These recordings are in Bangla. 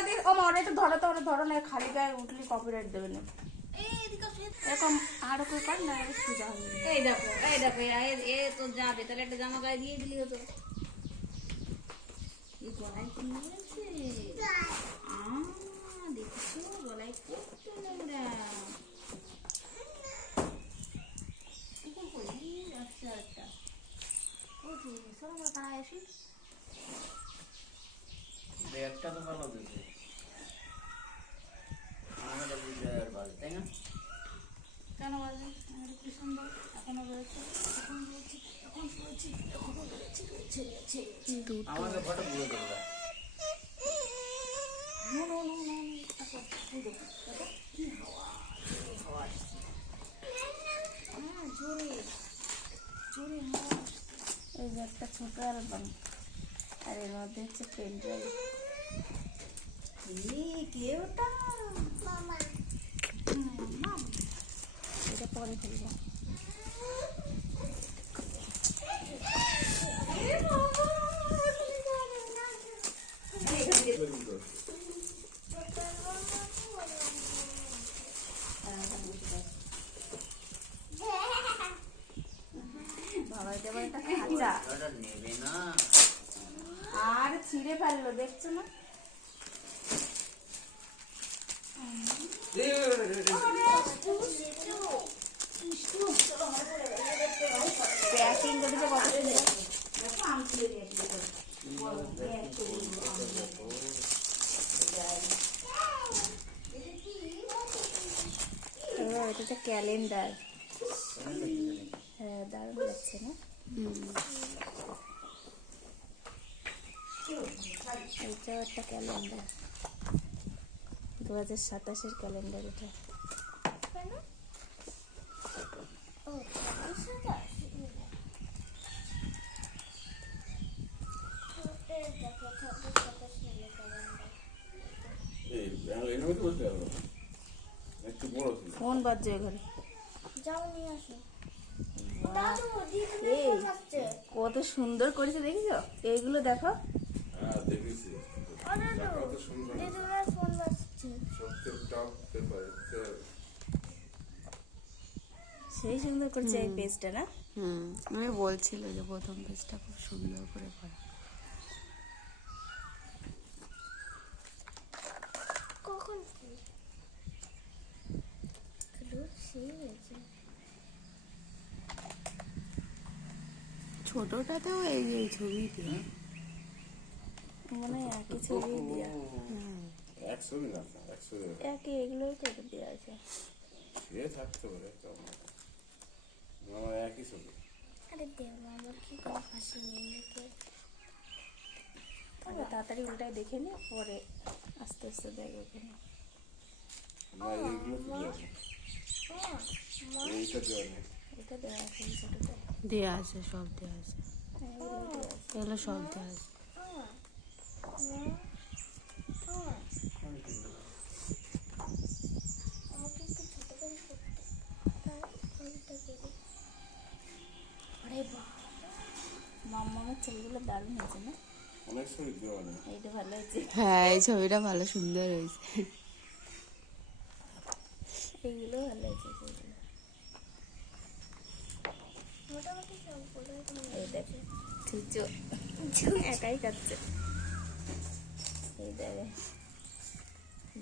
ওদের ও মা একটু ধরো তো, ওরা ধরো না, খালি গায়ে উঠলি কপিরাইট দেবে না। এরকম আরো করে কর না, সোজা হবে। এই দেখো এ তো যাবে, তাহলে একটা জামা গায়ে দিয়ে দিলি হতো। এই গলায় কি হয়েছে? দেখছো গলায় কত নোংরা। আচ্ছা আচ্ছা, বুঝি সব আমরা তারা আসি। ব্যাগটা তো ভালো দিয়েছে, আমাদের বিজয়ের বাড়ি, তাই না? কেন বাজে? কি সুন্দর এখনো রয়েছে, এখন রয়েছে, এখন রয়েছে, এখনো রয়েছে, রয়েছে রয়েছে। আমাদের ফটো গুলো দেবো। নো নো নো নো, এই দেখো দেখো কি হাওয়া, জোরে হাওয়া আসছে। হ্যাঁ জোরে জোরে হাওয়া আসছে। এই যে একটা ছোট অ্যালবাম, আর এর মধ্যে হচ্ছে পেন ড্রাইভ। কে ওটা? মামা। এটা পরে ফেলবো। বাবা এটা আবার একটা খাঁচা, ওটা নেবে না। আর ছিঁড়ে ফেললো, দেখছো না? প্যাকিং করেছে কত সুন্দর। এটা একটা ক্যালেন্ডার। হ্যাঁ দারুণ লাগছে না? এইটাও একটা ক্যালেন্ডার, 2027-এর ক্যালেন্ডার এটা। ফোন বাজছে ঘরে। এই কত সুন্দর করেছে দেখেছো? এইগুলো দেখো, সেই সুন্দর করেছে এই পেজটা না? আমি বলছিল যে প্রথম পেজটা খুব সুন্দর করে করা। ছোটটাতেও এই যে ছবি দিয়ে মানে একই ছবি দেওয়া, একই এগুলোও তো দেওয়া আছে। একই ছবি। আগে তাড়াতাড়ি উল্টায় দেখে নি, পরে আস্তে আস্তে দেখ ওখানে। এটা দেওয়া আছে এই ছোটটা। দেওয়া আছে, সব দেওয়া আছে, এগুলো সব দেওয়া আছে। মামার ছবিগুলো দারুণ হয়েছে না? অনেক ছবি দেওয়া নেই। এইটা ভালো হয়েছে, হ্যাঁ এই ছবিটা ভালো সুন্দর হয়েছে। এইগুলো ভালো হয়েছে ছবিগুলো। এই দেখো চুচো একাই খাচ্ছে। এই দেখে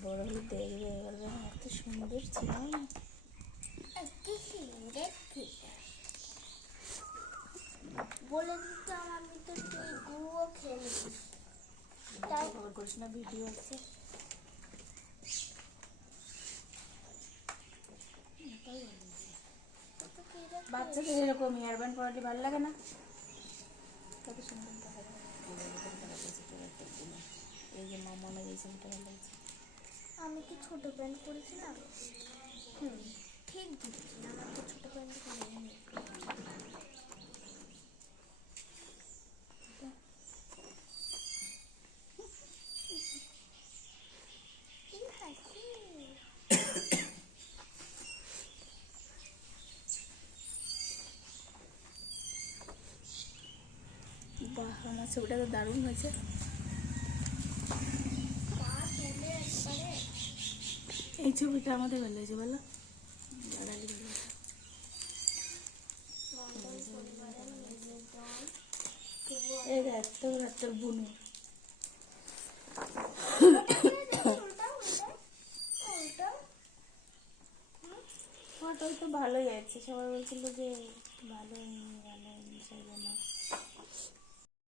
বড় হলে দেখবে, বলবে এত সুন্দর ছিলাম। বলে দিতাম আমি তো তুই গুঁড়ো খেলবি, তাই খবর করিস না, ভিডিও আছে। বাচ্চাদের এরকম হেয়ার ব্যান্ড পরাটি ভালো লাগে না? কত সুন্দর দেখা যায়। এই যে মামার এই ছবিটা ভালো লাগছে। আমি কি ছোট প্যান্ট পরেছিলাম? ঠিক দিচ্ছিলাম, আমি তো ছোট প্যান্ট পরিনি। বাহ, আমার ছবিটা তো দারুণ হয়েছে। পারে? এই ছবিটা আমাদের ভালো হয়েছে বলো। দাঁড়ালি ভালো। মঙ্গল পরিবারের মেজর দল এই দেখ তোর একটা বুনু। ফটো তো ভালোই আছে, সবাই বলছিল যে ভালো হয়নি সেই জন্য